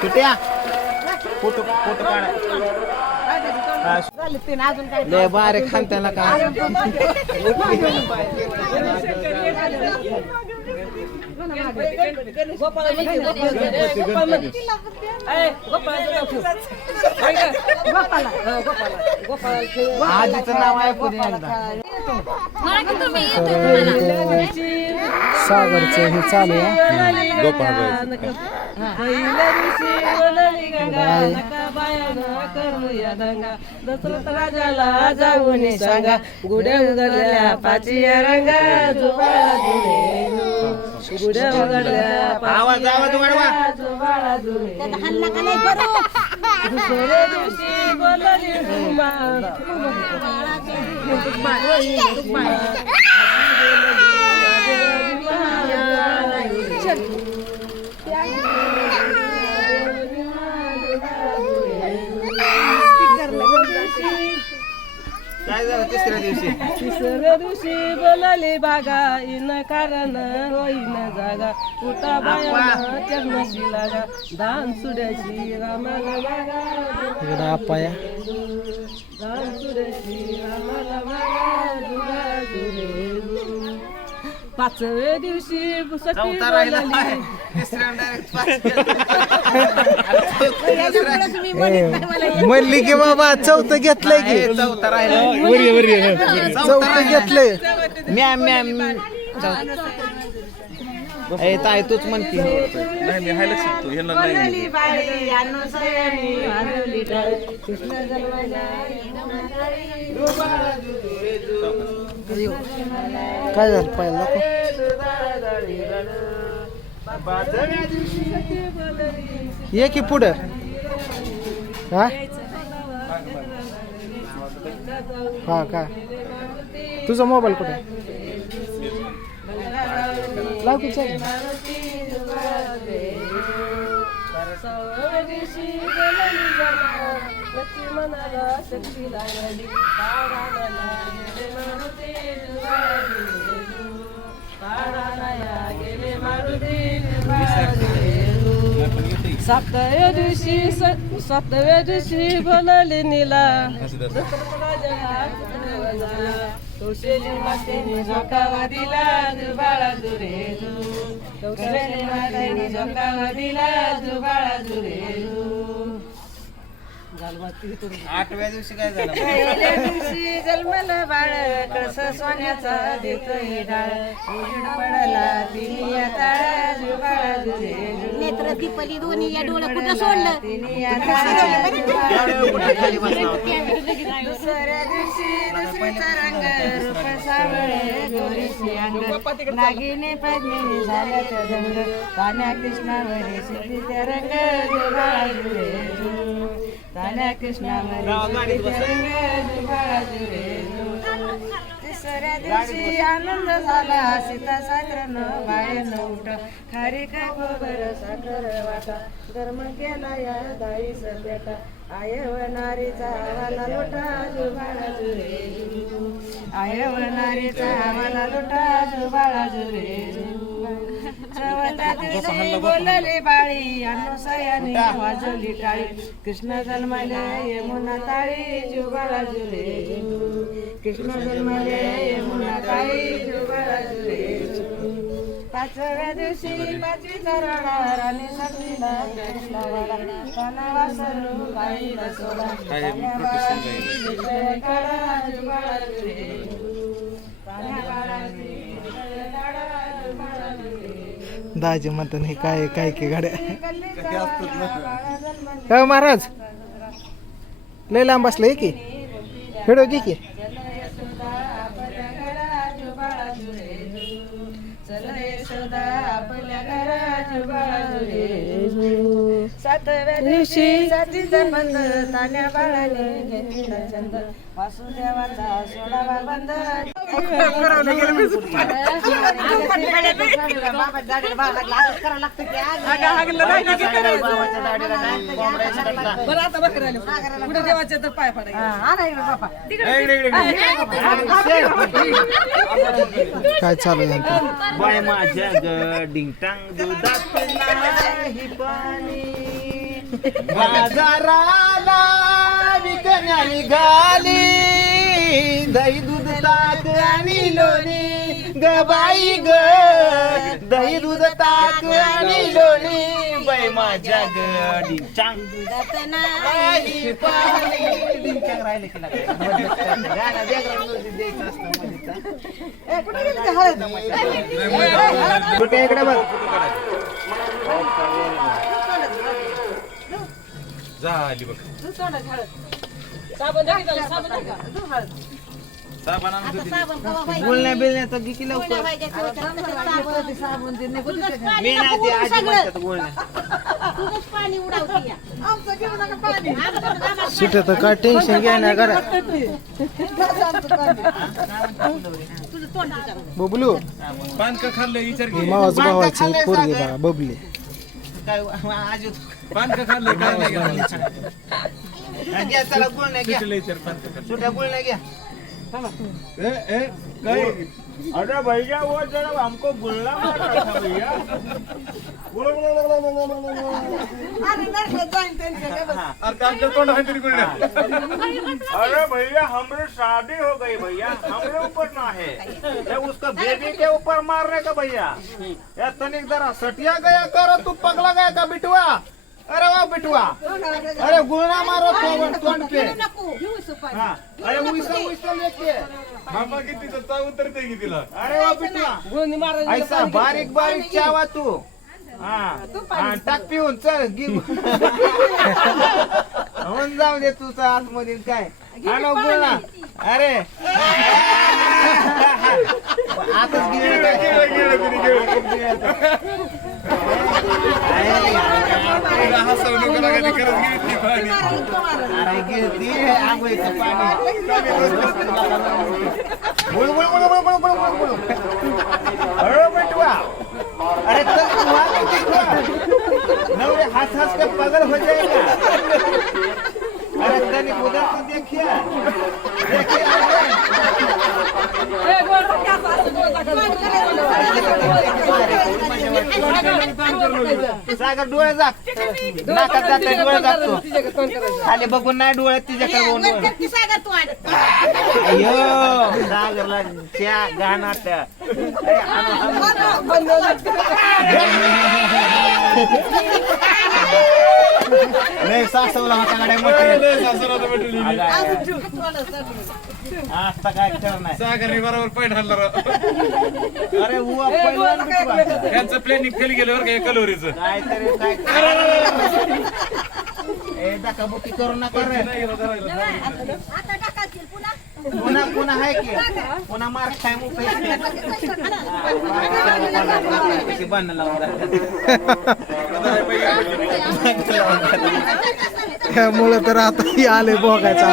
सुट्या photo photo काढा. झाले तीन अजून काय? लय बारीक खान त्याला काय आजीचं नाव एकदा. सागरचं हे चालू आहे. दसरथ राजाला जाऊन सांगा गुड्या उघडल्या पाचिया रंगा जुबाळा जुळे गुड्या उघडल्या आवाज आवाज वाढवा. जुबाळा जुळे दुसऱ्या दिवशी बोलली रुमा. काय झालं तिसऱ्या दिवशी? तिसऱ्या दिवशी बोलली बागा इन कारण होईन जागा. उठा बाया चरणाशी लागा. दान सुड्याची रामाला मागा इकडं आपाया सुड्याची रामाला जुरे पाचव्या दिवशी सखी चौथा राहिला. बोलली. तिसऱ्या पाच. म्हणली की बाबा चौथं घेतलंय की. चौथा राहिला चौथं घेतलंय. मॅम मॅम ए ताई तूच म्हण की. नाही मी हायला शिकतो. ह्याला नाही बाळी अनुसयानी वाजवली टाळ कृष्ण जन्माच्या काय झालं पहिला ये की पुढं? हा? हा का? तुझा मोबाईल कुठे? लाव की शक्ती लागली सातव्या दिवशी स- सातव्या दिवशी बोलले निला। कौशली मातेने झोकावा दिला जुबाळा मातेने झोकावा दिला जुबाळा जुरे आठव्या दिवशी काय झालं? पहिल्या दिवशी जन्मला बाळ कळस सोन्याचा देतोय डाळ. उजेड पडला तिनिया ताळा जुबाळा जुरे नेत्र दीपली दोन्ही या डोळं कुठं सोडलं? तिनिया ताळा दुसऱ्या दिवशी दुसरीचा रंग रूप सावळे गोरीशी अंग. नागिने पद्मिनी झाल्याचा रंग पाण्या कृष्णावरी सिद्धीचा रंग जुबाळा जु. तिसऱ्या दिवशी आनंद झाला. सीता साखरन बायन उठ. खारी काय खोबर साखर वाटा. धर्म केला या दाई सभ्यता. आयवणारीचा आम्हाला लोटा जुबाळा जुरे जु. आयवणारीचा आम्हाला लोटा जुबाळा जुरे बोलले बाळी अनुसयानी वाजवली टाळी. कृष्ण जन्माले यमुना ताळी जुबाळा जुरे जु. कृष्ण जन्माले यमुना ताळी जुबाळा जुरे जु. पाचव्या दिवशी पाचवीचा राडा राणी सगळीला कृष्णा वाडा काना वासरू बाईला सोडा पाण्या बाळाची विषय दाजी म्हणतात हे काय काय की गाड्या काय महाराज. लय लांब बसलंय की? खेळो की. की सातव्या दिवशी सातीचा बंद तान्या बाळाने घेतला चंद. वासुदेवाचा सोडावा बंद. बरं काय चालू बाय माझ्या डिंगटांग बाजाराला विकण्या निघाली दही दूध ताक आणि लोणी ग बाई ग दही दूध ताक आणि लोणी बाई माझ्या ग डिंचांग आई पाहिली. डिंचांग राहिले की नाही? गाणं background music द्यायचं असतं मध्येचं. ए, कुठे गेली ती हळद? कुठे इकडे बघ झाली बघ तू तोंडात हळद. तू हळद. साबण की. ते साबण बोलण्या तर काय टेन्शन घ्या ना करा. बबलू. खाल्लं विचार घे. मावाच आज खाल्लं काय नाही घ्या चला गुळण्या घ्या. सुट्या गुळण्या घ्या. ए, ए, काय? अरे भैया वो जरा हमको गुल्ला मार था भैया. अरे भैया हमरे शादी हो गई भैया हमरे ऊपर ना है। ये उसका बेबी के ऊपर मारने का भैया। या तनिक जरा सटिया गया करो तू पगला गया का बिटुआ? अरे वाह बिटुआ अरे गुलना मारो तोंड तोंड पे. हाँ. अरे उइसा उइसा लेके बाबा किती चाव उतरते की तिला. अरे वाह बिटुआ ऐसा बारीक बारीक चावा तू. हा. हा, टाक पिऊन चल गी होऊन जाऊ दे तुझं आतमध्ये काय. हॅलो गुळणा. अरे. आताच गिळ हसवणूक bueno, bueno, bueno, bueno, bueno, bueno, सागर डोळे जाग नाकात जाते डोळे जागतो खाली बघून नाही डोळ्यात तिच्याकडे बघून. अयो सागरला त्या गाणात अरे. लय सासवला होता गाड्या मोठे आता काय? करणार सागरने बरोबर पैठ हल्ला अरे उवा पहिल्यांदा किती वाजता? त्यांचं प्लॅनिंग फेल गेल्यावर काय कलोरीचं. काय तरी काय ए धकाबुकी करू नका रे. आता टाकायची पुन्हा. पुन्हा पुन्हा आहे की. पुन्हा मार्क टाइम उपयोग बांधला त्यामुळं तर आता आले बघायचा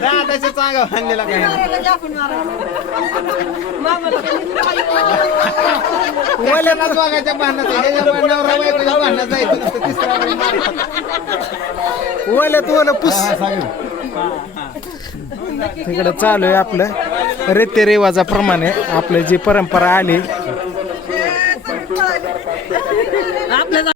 दादाच्या चांगा भांडलेला काय? वल्यालाच बघायच्या भांडणाचा भांडणा जायचं पुस. तिकडं चालू आहे आपलं. रीती रिवाजाप्रमाणे आपलं जी परंपरा आली